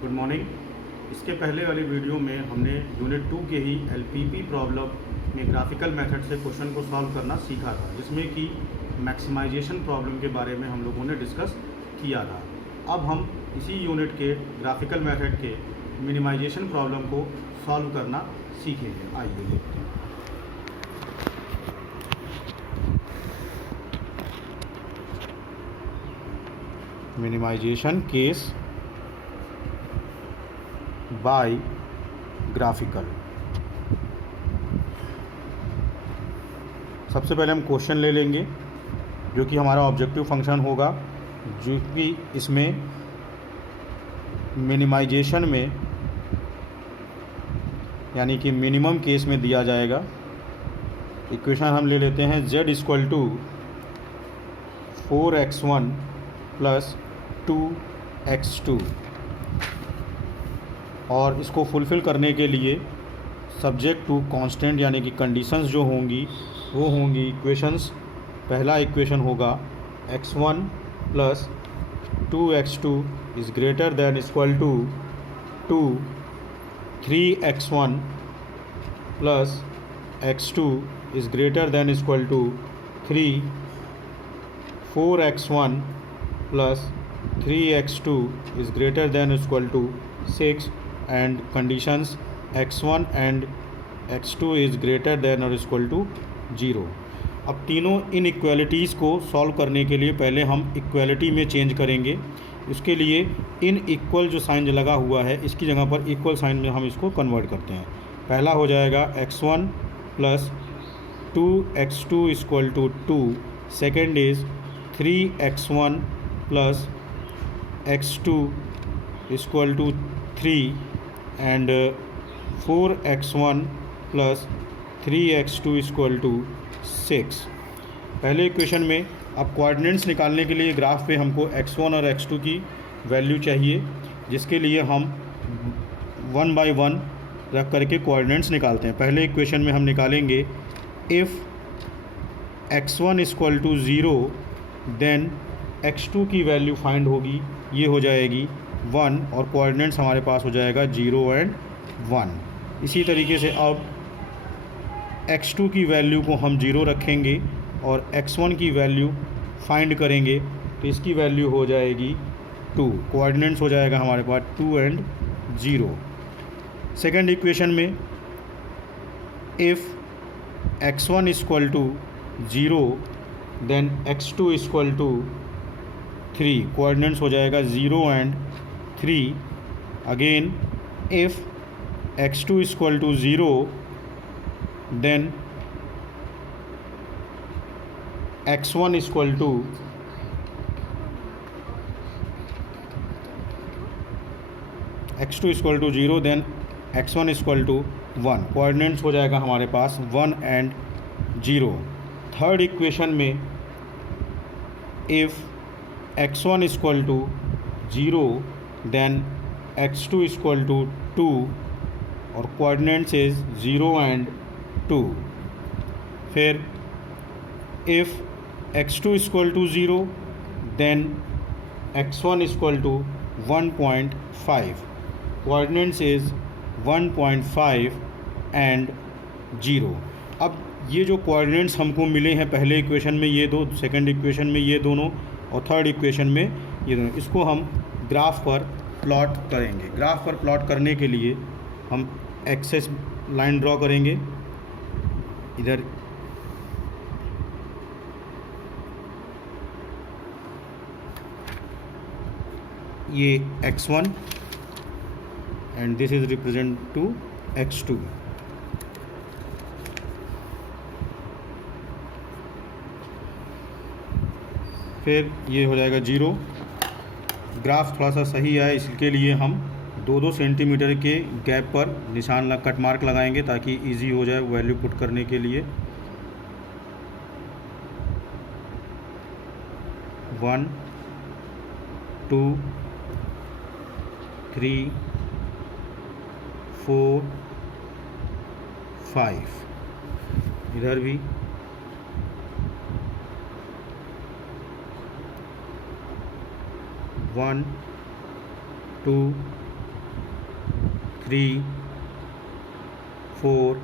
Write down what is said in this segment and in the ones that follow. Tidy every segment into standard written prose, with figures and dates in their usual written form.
Good morning. इसके पहले वाली वीडियो में हमने यूनिट 2 के ही एलपीपी प्रॉब्लम में ग्राफिकल मेथड से क्वेश्चन को सॉल्व करना सीखा था, जिसमें कि मैक्सिमाइजेशन प्रॉब्लम के बारे में हम लोगों ने डिस्कस किया था। अब हम इसी यूनिट के ग्राफिकल मेथड के मिनिमाइजेशन प्रॉब्लम को सॉल्व करना सीखेंगे। आइए देखते हैं। Minimization case by graphical. सबसे पहले हम क्वेश्चन ले लेंगे, जो कि हमारा ऑब्जेक्टिव फंक्शन होगा, जो कि इसमें मिनिमाइजेशन में यानी कि मिनिमम केस में दिया जाएगा। इक्वेशन हम ले लेते हैं z equal to 4x1 plus 2x2, और इसको फुलफ़िल करने के लिए सब्जेक्ट टू कांस्टेंट यानी कि कंडीशंस जो होंगी वो होंगी इक्वेशंस। पहला इक्वेशन होगा x1 plus 2x2 is greater than equal to 2, 3x1 plus x2 is greater than equal to 3, 4x1 plus 3x2 is greater than equal to 6, and conditions x1 and x2 is greater than or equal to 0। अब तीनों इन equalities को solve करने के लिए पहले हम equality में change करेंगे। इसके लिए इन इक्वल जो साइन लगा हुआ है इसकी जगह पर इक्वल साइन में हम इसको कन्वर्ट करते हैं। पहला हो जाएगा x1 plus 2x2 equal to 2, second is 3x1 plus x2 equal to 3 and 4x1 plus 3x2 equal to 6। पहले इक्वेशन में अब कोऑर्डिनेट्स निकालने के लिए ग्राफ पे हमको x1 और x2 की वैल्यू चाहिए, जिसके लिए हम 1 बाय 1 रख करके कोऑर्डिनेट्स निकालते हैं। पहले इक्वेशन में हम निकालेंगे if x1 equal to 0 then x2 की वैल्यू फाइंड होगी, ये हो जाएगी 1, और कोऑर्डिनेट्स हमारे पास हो जाएगा 0 एंड 1। इसी तरीके से अब x2 की वैल्यू को हम 0 रखेंगे और x1 की वैल्यू फाइंड करेंगे, तो इसकी वैल्यू हो जाएगी 2। कोऑर्डिनेट्स हो जाएगा हमारे पास 2 एंड 0। सेकेंड इक्वेशन में if x1 equal to 0 then x2 equal to 3, coordinates हो जाएगा 0 and 3। Again if x2 equal to 0 then x1 equal to 0 then x1 equal to 1, coordinates हो जाएगा हमारे पास 1 एंड 0। थर्ड इक्वेशन में if x1 equal to 0 then x2 equal to 2, और coordinates is 0 and 2। फिर if x2 equal to 0 then x1 equal to 1.5, coordinates is 1.5 and 0। अब ये जो कोऑर्डिनेट्स हमको मिले हैं पहले इक्वेशन में ये दो, सेकंड इक्वेशन में ये दोनों, और थर्ड इक्वेशन में ये दोनों, इसको हम ग्राफ पर प्लॉट करेंगे। ग्राफ पर प्लॉट करने के लिए हम एक्सेस लाइन ड्रॉ करेंगे। इधर ये x1 and this is represent to x2। फिर ये हो जाएगा 0। ग्राफ थोड़ा सा सही है, इसके लिए हम 2-2 सेंटीमीटर के गैप पर निशान कट मार्क लगाएंगे ताकि इजी हो जाए वैल्यू पुट करने के लिए। 1, 2, 3, 4, 5, इधर भी 1, 2, 3 4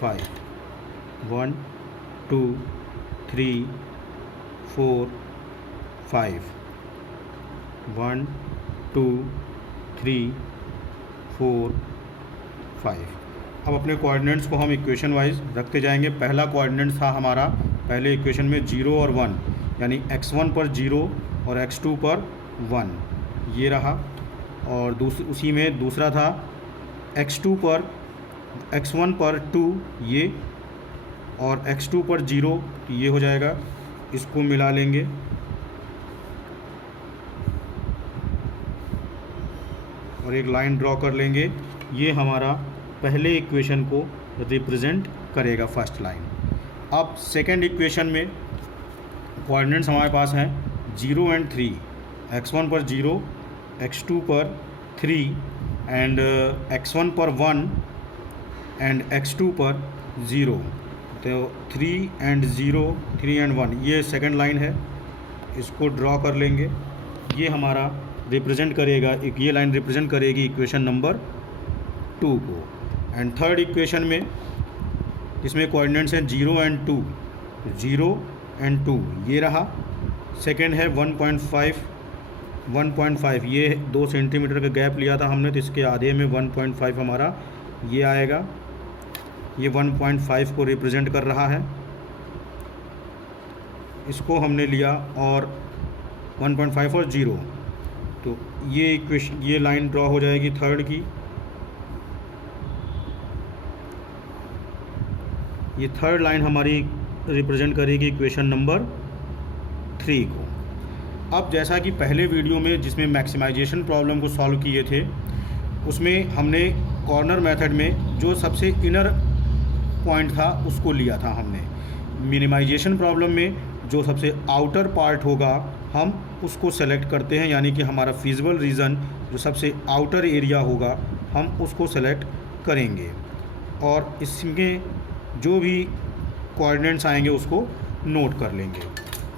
5 1 2 3 4 5 1 2 3 4 5। अब अपने कोऑर्डिनेट्स को हम इक्वेशन वाइज रखते जाएंगे। पहला कोऑर्डिनेट था हमारा पहले इक्वेशन में 0 और 1, यानी x1 पर 0 और x2 पर 1, ये रहा। और उसी में दूसरा था x1 पर 2 ये, और x2 पर 0 ये हो जाएगा। इसको मिला लेंगे और एक लाइन ड्रॉ कर लेंगे। ये हमारा पहले इक्वेशन को रिप्रेजेंट करेगा, फर्स्ट लाइन। अब सेकंड इक्वेशन में कोऑर्डिनेट्स हमारे पास हैं 0 एंड 3, x1 पर 0, x2 पर 3 एंड x1 पर 1 एंड x2 पर 0। तो 3 एंड 0, 3 एंड 1, ये सेकंड लाइन है, इसको ड्रॉ कर लेंगे। ये हमारा रिप्रेजेंट करेगा, ये लाइन रिप्रेजेंट करेगी इक्वेशन नंबर 2 को। एंड थर्ड इक्वेशन में इसमें कोऑर्डिनेट्स हैं 0 एंड 2, 0 एंड 2 ये रहा। सेकंड है 1.5, ये 2 सेंटीमीटर का गैप लिया था हमने, तो इसके आधे में 1.5 हमारा ये आएगा। ये 1.5 को रिप्रेजेंट कर रहा है, इसको हमने लिया। और 1.5 और 0, तो ये इक्वेशन, ये लाइन ड्रॉ हो जाएगी थर्ड की। ये थर्ड लाइन हमारी रिप्रेजेंट करेगी इक्वेशन नंबर 3 को। अब जैसा कि पहले वीडियो में जिसमें मैक्सिमाइजेशन प्रॉब्लम को सॉल्व किए थे, उसमें हमने कॉर्नर मेथड में जो सबसे इनर पॉइंट था उसको लिया था हमने। मिनिमाइजेशन प्रॉब्लम में जो सबसे आउटर पार्ट होगा हम उसको सेलेक्ट करते हैं, यानी कि हमारा फिजिबल रीजन जो सबसे आउटर एरिया होगा हम उसको सेलेक्ट करेंगे। और इसमें जो भी कोऑर्डिनेट्स आएंगे उसको नोट कर लेंगे।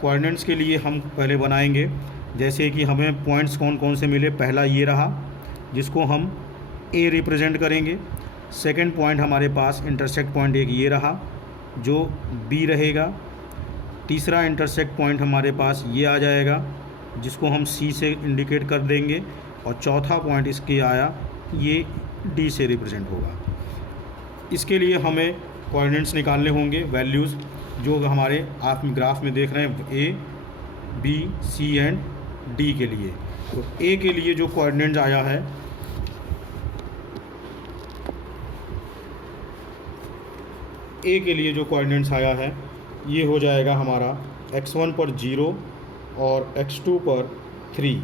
कोऑर्डिनेट्स के लिए हम पहले बनाएंगे, जैसे कि हमें पॉइंट्स कौन कौन से मिले। पहला ये रहा जिसको हम ए रिप्रेजेंट करेंगे। सेकंड पॉइंट हमारे पास इंटरसेक्ट पॉइंट एक ये रहा जो बी रहेगा। तीसरा इंटरसेक्ट पॉइंट हमारे पास ये आ जाएगा जिसको हम सी से इंडिकेट कर देंगे। और चौथा पॉइंट इसके आया, ये डी से रिप्रेजेंट होगा। इसके लिए हमें कोऑर्डिनेट्स निकालने होंगे, वैल्यूज़ जो हमारे आप ग्राफ में देख रहे हैं ए, बी, सी एंड डी के लिए। तो ए के लिए जो कोऑर्डिनेट्स आया है, ए के लिए जो कोऑर्डिनेट्स आया है ये हो जाएगा हमारा x1 पर 0 और x2 पर 3,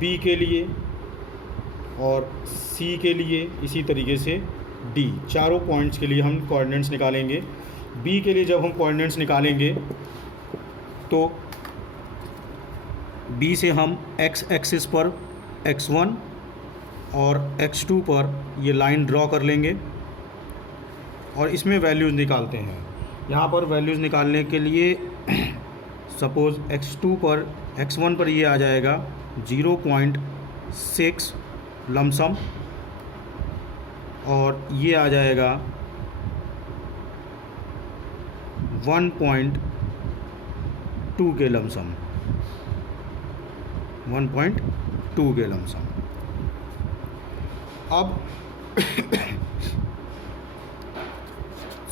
बी के लिए और सी के लिए इसी तरीके से डी। चारों पॉइंट्स के लिए हम कोऑर्डिनेट्स निकालेंगे। बी के लिए जब हम कोऑर्डिनेट्स निकालेंगे तो बी से हम x एक्सिस पर x1 और x2 पर ये लाइन ड्रॉ कर लेंगे और इसमें वैल्यूज़ निकालते हैं। यहाँ पर वैल्यूज़ निकालने के लिए सपोज़ x1 पर ये आ जाएगा 0.6 लमसम, और ये आ जाएगा 1.2 के लमसम, 1.2 के लमसम। अब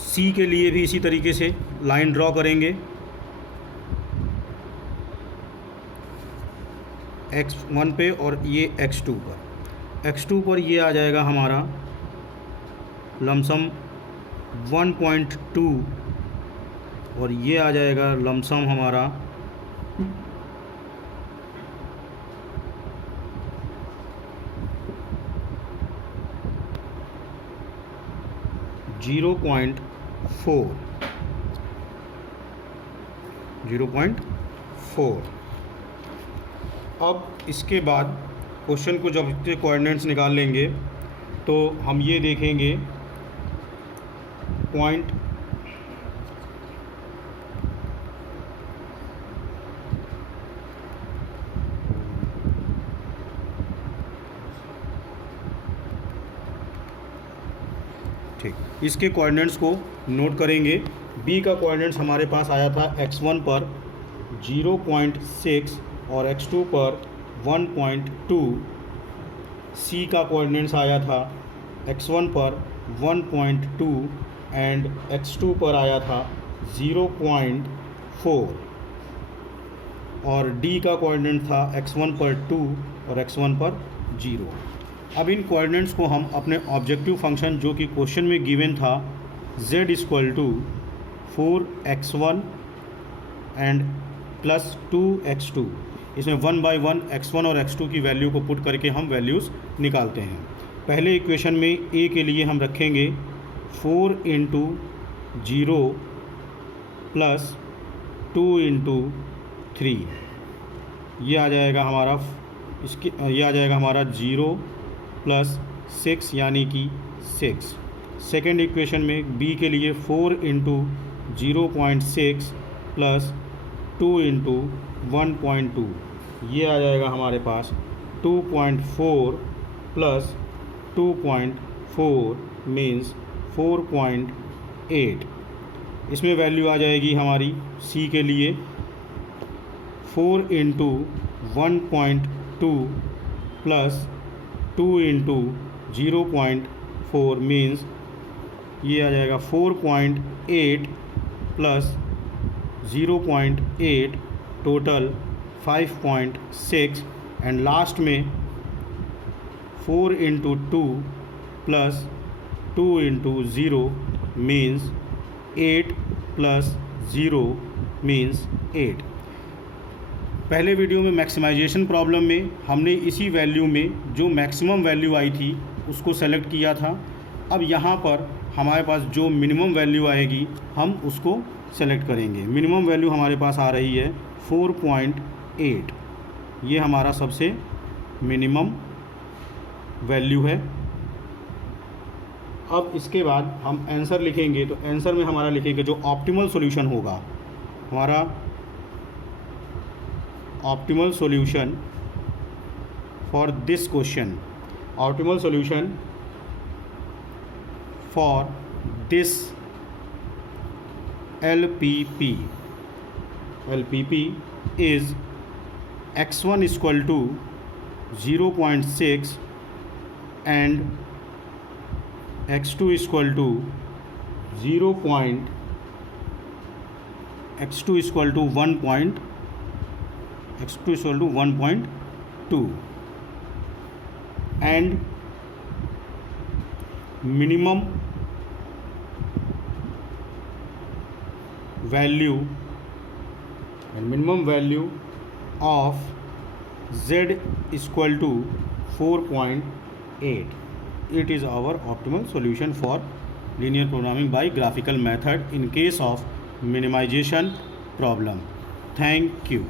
सी के लिए भी इसी तरीके से लाइन ड्रॉ करेंगे। x1 पे और ये x2 पर। x2 पर ये आ जाएगा हमारा लमसम 1.2 और ये आ जाएगा लमसम हमारा 0.4। अब इसके बाद क्वेश्चन को जब इसके कोऑर्डिनेट्स निकाल लेंगे तो हम ये देखेंगे पॉइंट ठीक, इसके कोऑर्डिनेट्स को नोट करेंगे। बी का कोऑर्डिनेट्स हमारे पास आया था x1 पर 0.6 और x2 पर 1.2। सी का कोऑर्डिनेट्स आया था x1 पर 1.2 एंड x2 पर आया था 0.4 और डी का कोऑर्डिनेट था x1 पर 2 और x1 पर 0। अब इन कोऑर्डिनेट्स को हम अपने ऑब्जेक्टिव फंक्शन जो कि क्वेश्चन में गिवन था z equal to 4x1 and plus 2x2, इसमें 1 बाई 1 x1 और x2 की वैल्यू को पुट करके हम वैल्यूज़ निकालते हैं। पहले इक्वेशन में a के लिए हम रखेंगे 4 इंटू 0 प्लस 2 इंटू 3, ये आ जाएगा हमारा ये आ जाएगा हमारा 0 प्लस 6 यानी कि 6। सेकेंड इक्वेशन में b के लिए 4 इंटू 0.6 प्लस 2 इंटू 1.2, ये आ जाएगा हमारे पास 2.4 प्लस 2.4 मीन्स 4.8। इसमें वैल्यू आ जाएगी हमारी c के लिए 4 इंटू 1.2 प्लस 2 इंटू 0.4 मीन्स ये आ जाएगा 4.8 प्लस 0.8 टोटल 5.6 एंड लास्ट में 4 into 2 plus 2 into 0 means 8 plus 0 means 8। पहले वीडियो में मैक्सिमाइजेशन प्रॉब्लम में हमने इसी वैल्यू में जो मैक्सिमम वैल्यू आई थी उसको सेलेक्ट किया था। अब यहाँ पर हमारे पास जो मिनिमम वैल्यू आएगी हम उसको सेलेक्ट करेंगे। मिनिमम वैल्यू हमारे पास आ रही है 4.8, ये हमारा सबसे मिनिमम वैल्यू है। अब इसके बाद हम आंसर लिखेंगे, तो आंसर में हमारा लिखेंगे जो ऑप्टिमल सॉल्यूशन होगा, हमारा optimal solution for this question, optimal solution for this LPP is x1 equal to 0.6 and x2 equal to 1 x2 equal to 1.2 and minimum value of z equal to 4.8. It is our optimal solution for linear programming by graphical method in case of minimization problem. Thank you.